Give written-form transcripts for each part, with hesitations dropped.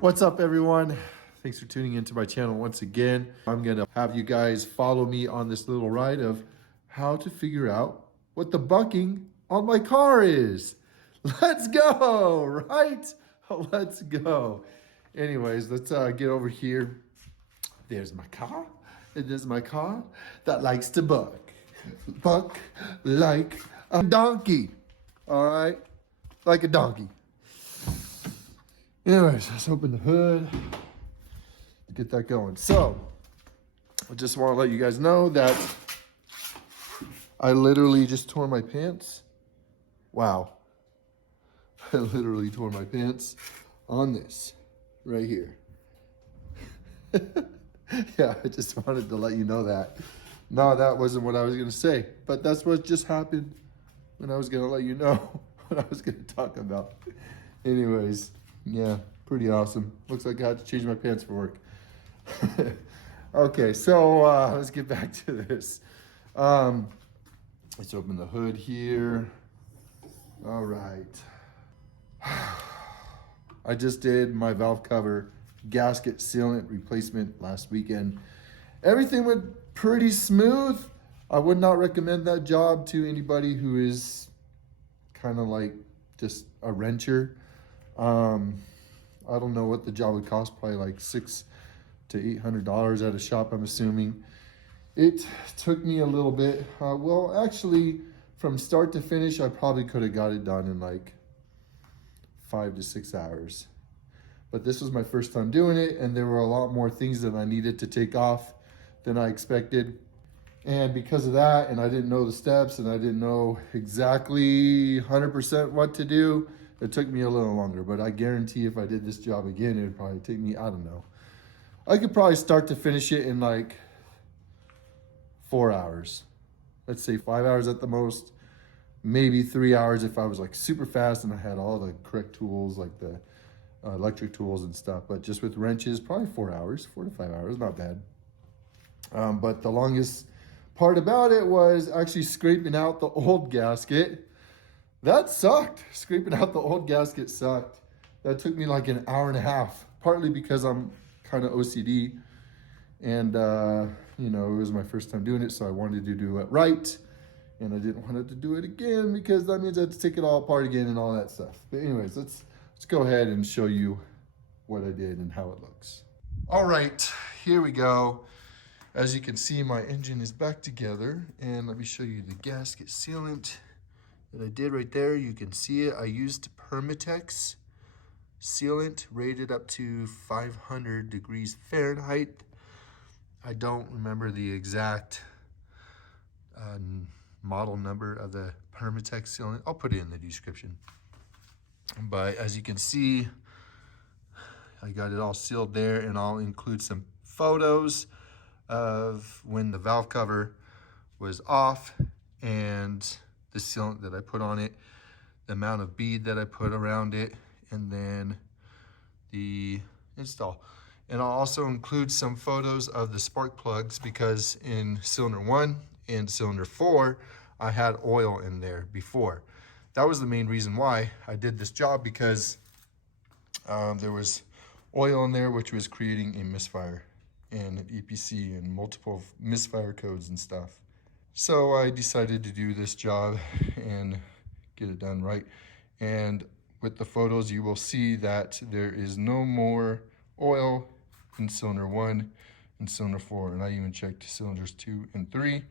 What's up, everyone? Thanks for tuning into my channel once again. I'm gonna have you guys follow me on this little ride of how to figure out what the bucking on my car is. Let's go, right? Let's go. Anyways, let's get over here. There's my car. It is my car that likes to buck. Buck like a donkey. All right? Like a donkey. Anyways, let's open the hood. Get that going. So, I just want to let you guys know that I literally just tore my pants. Wow. I literally tore my pants on this right here. Yeah, I just wanted to let you know that. No, that wasn't what I was going to say, but that's what just happened when I was going to let you know what I was going to talk about. Anyways, yeah, pretty awesome. Looks like I had to change my pants for work. Okay, so let's get back to this. Let's open the hood here. All right. I just did my valve cover gasket sealant replacement last weekend. Everything went pretty smooth. I would not recommend that job to anybody who is kind of like just a wrencher. I don't know what the job would cost, probably like $600 to $800 at a shop, I'm assuming. It took me a little bit. Well, actually, from start to finish, I probably could have got it done in like 5 to 6 hours. But this was my first time doing it, and there were a lot more things that I needed to take off than I expected. And because of that, and I didn't know the steps, and I didn't know exactly 100% what to do, it took me a little longer. But I guarantee if I did this job again, it would probably take me, I don't know. I could probably start to finish it in like 4 hours. Let's say 5 hours at the most. Maybe 3 hours if I was like super fast and I had all the correct tools, like the electric tools and stuff. But just with wrenches, probably 4 hours, 4 to 5 hours, not bad. But the longest part about it was actually scraping out the old gasket. That sucked. Scraping out the old gasket sucked. That took me like an hour and a half, partly because I'm kind of OCD. And, you know, it was my first time doing it, so I wanted to do it right. And I didn't want to do it again because that means I had to take it all apart again and all that stuff. But anyways, let's go ahead and show you what I did and how it looks. All right, here we go. As you can see, my engine is back together, and let me show you the gasket sealant that I did right there. You can see it. I used Permatex Sealant rated up to 500 degrees Fahrenheit. I don't remember the exact model number of the Permatex sealant. I'll put it in the description. But as you can see, I got it all sealed there, and I'll include some photos of when the valve cover was off and the sealant that I put on it, the amount of bead that I put around it, and then the install. And I'll also include some photos of the spark plugs because in cylinder 1 and cylinder 4, I had oil in there before. That was the main reason why I did this job, because there was oil in there which was creating a misfire and an EPC and multiple misfire codes and stuff. So I decided to do this job and get it done right. And with the photos, you will see that there is no more oil in cylinder 1 and cylinder 4. And I even checked cylinders 2 and 3.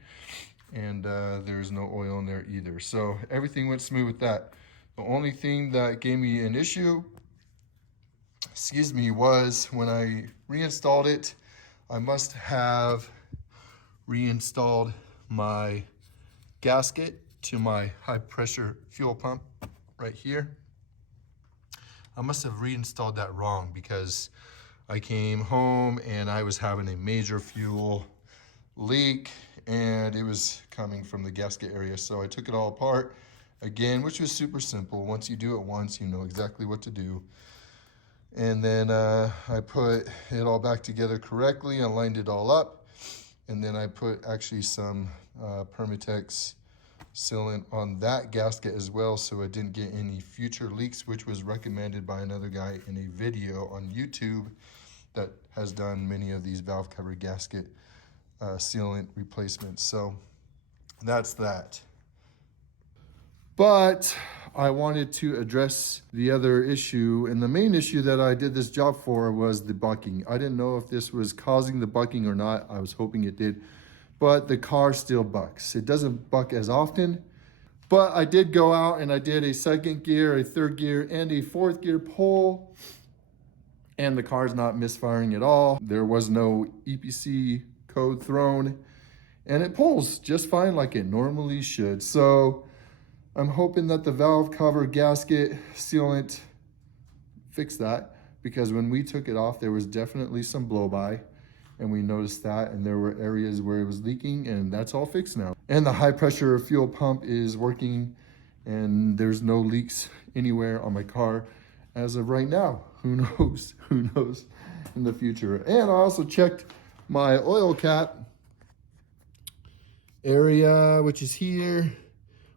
And there's no oil in there either. So everything went smooth with that. The only thing that gave me an issue, was when I reinstalled it, I must have reinstalled my gasket to my high pressure fuel pump right here. I must have reinstalled that wrong because I came home and I was having a major fuel leak, and it was coming from the gasket area. So I took it all apart again, which was super simple. Once you do it once, you know exactly what to do. And then I put it all back together correctly. I lined it all up. And then I put actually some Permatex sealant on that gasket as well, so it didn't get any future leaks, which was recommended by another guy in a video on YouTube that has done many of these valve cover gasket sealant replacements. So that's that. But I wanted to address the other issue, and the main issue that I did this job for was the bucking. I didn't know if this was causing the bucking or not. I was hoping it did, but the car still bucks. It doesn't buck as often, but I did go out and I did a second gear, a third gear, and a fourth gear pull, and the car's not misfiring at all. There was no EPC code thrown, and it pulls just fine like it normally should. So I'm hoping that the valve cover gasket sealant fixed that, because when we took it off, there was definitely some blow by, and we noticed that, and there were areas where it was leaking, and that's all fixed now. And the high pressure fuel pump is working, and there's no leaks anywhere on my car as of right now. Who knows? Who knows in the future? And I also checked my oil cap area, which is here,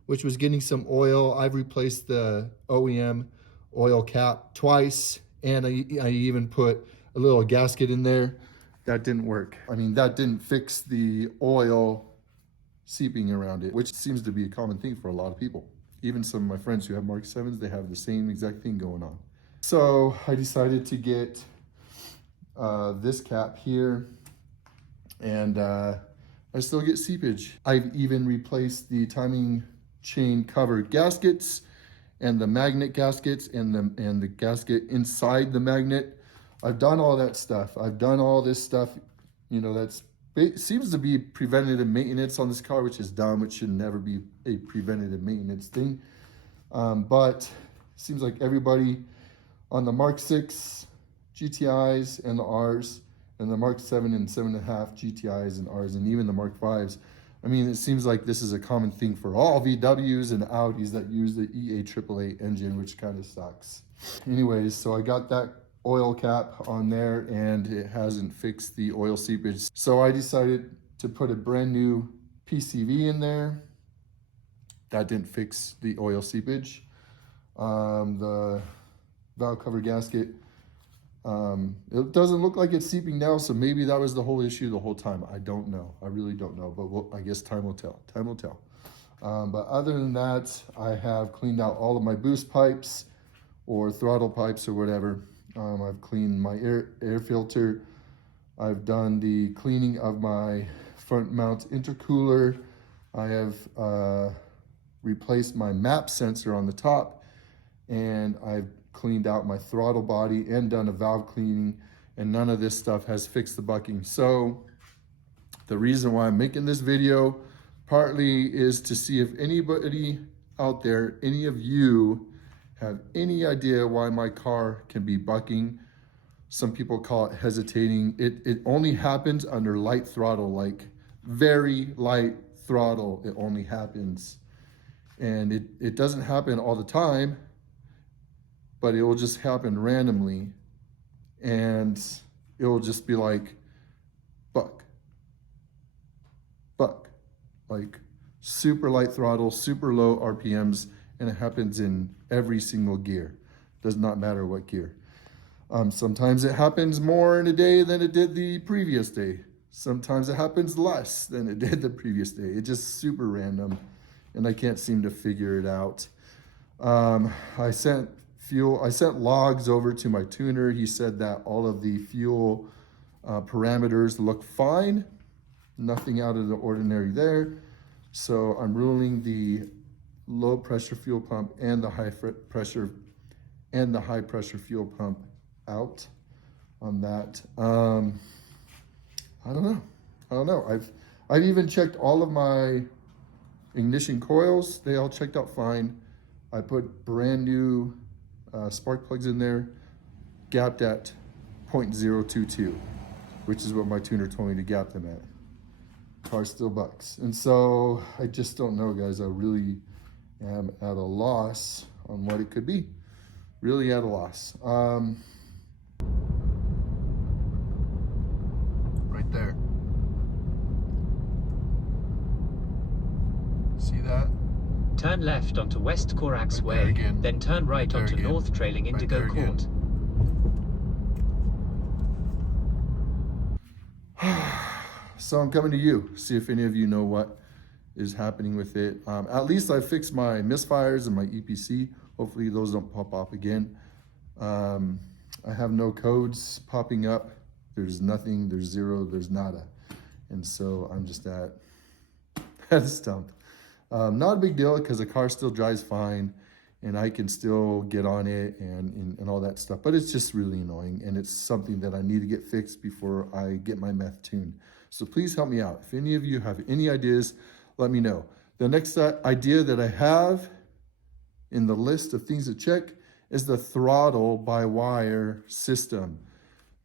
which was getting some oil. I've replaced the OEM oil cap twice, and I even put a little gasket in there. That didn't work. I mean, that didn't fix the oil seeping around it, which seems to be a common thing for a lot of people. Even some of my friends who have Mark 7s, they have the same exact thing going on. So I decided to get this cap here, and I still get seepage. I've even replaced the timing chain cover gaskets and the magnet gaskets and the gasket inside the magnet. I've done all that stuff. I've done all this stuff, you know, it seems to be preventative maintenance on this car, which is dumb. It should never be a preventative maintenance thing. But it seems like everybody on the Mark 6 GTIs and the Rs, and the Mark 7 and 7.5 GTIs and Rs, and even the Mark 5s, I mean, it seems like this is a common thing for all VWs and Audis that use the EA888 engine, which kind of sucks. Anyways, so I got that oil cap on there, and it hasn't fixed the oil seepage. So I decided to put a brand new PCV in there. That didn't fix the oil seepage. The valve cover gasket, it doesn't look like it's seeping now, so maybe that was the whole issue the whole time. I don't know. I really don't know, but I guess time will tell. Time will tell. But other than that, I have cleaned out all of my boost pipes or throttle pipes or whatever. I've cleaned my air filter. I've done the cleaning of my front mount intercooler. I have replaced my map sensor on the top, and I've cleaned out my throttle body and done a valve cleaning, and none of this stuff has fixed the bucking. So the reason why I'm making this video partly is to see if anybody out there, any of you, have any idea why my car can be bucking. Some people call it hesitating. It only happens under light throttle, like very light throttle. It only happens, and it doesn't happen all the time, but it will just happen randomly, and it will just be like buck, like super light throttle, super low RPMs, and it happens in every single gear. Does not matter what gear. Sometimes it happens more in a day than it did the previous day. Sometimes it happens less than it did the previous day. It's just super random, and I can't seem to figure it out. I sent logs over to my tuner. He said that all of the fuel parameters look fine. Nothing out of the ordinary there. So I'm ruling the low pressure fuel pump and the high pressure fuel pump out on that. I don't know. I've even checked all of my ignition coils. They all checked out fine. I put brand new spark plugs in there, gapped at 0.022, which is what my tuner told me to gap them at. Car still bucks. And so I just don't know, guys. I really am at a loss on what it could be. Really at a loss. Right there. See that? Turn left onto West Corax Way, again. then turn right onto again. North Trailing Indigo Court. So I'm coming to you, see if any of you know what is happening with it. At least I fixed my misfires and my EPC. Hopefully those don't pop off again. I have no codes popping up. There's nothing, there's zero, there's nada. And so I'm just at stumped. Not a big deal because the car still drives fine and I can still get on it and all that stuff. But it's just really annoying and it's something that I need to get fixed before I get my meth tuned. So please help me out. If any of you have any ideas, let me know. The next idea that I have in the list of things to check is the throttle by wire system.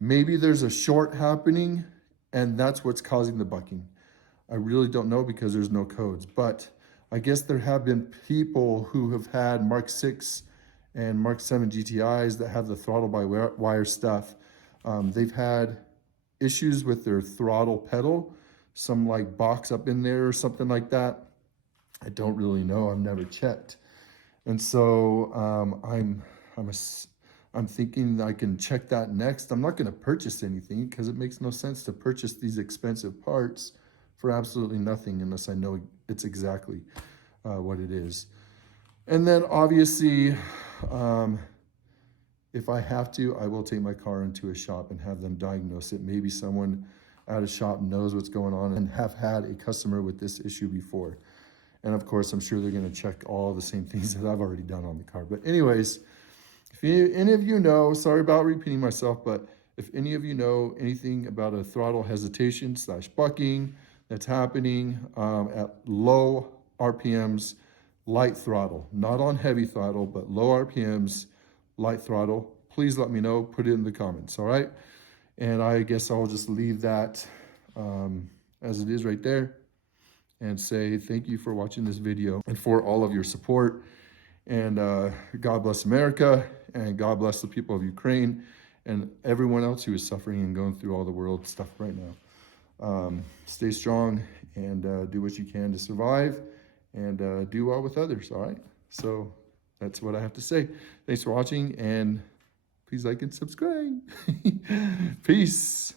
Maybe there's a short happening and that's what's causing the bucking. I really don't know because there's no codes, but I guess there have been people who have had Mark 6 and Mark 7 GTIs that have the throttle by wire stuff. They've had issues with their throttle pedal, some like box up in there or something like that. I don't really know, I've never checked. And so I'm thinking I can check that next. I'm not gonna purchase anything because it makes no sense to purchase these expensive parts for absolutely nothing unless I know it's exactly what it is. And then obviously, if I have to, I will take my car into a shop and have them diagnose it. Maybe someone at a shop knows what's going on and have had a customer with this issue before. And of course, I'm sure they're gonna check all the same things that I've already done on the car. But anyways, if any of you know, sorry about repeating myself, but if any of you know anything about a throttle hesitation / bucking that's happening at low RPMs, light throttle, not on heavy throttle, but low RPMs, light throttle, please let me know, put it in the comments, all right? And I guess I'll just leave that as it is right there and say thank you for watching this video and for all of your support. And God bless America and God bless the people of Ukraine and everyone else who is suffering and going through all the world stuff right now. Stay strong and do what you can to survive and do well with others, all right? So that's what I have to say. Thanks for watching and please like and subscribe. Peace.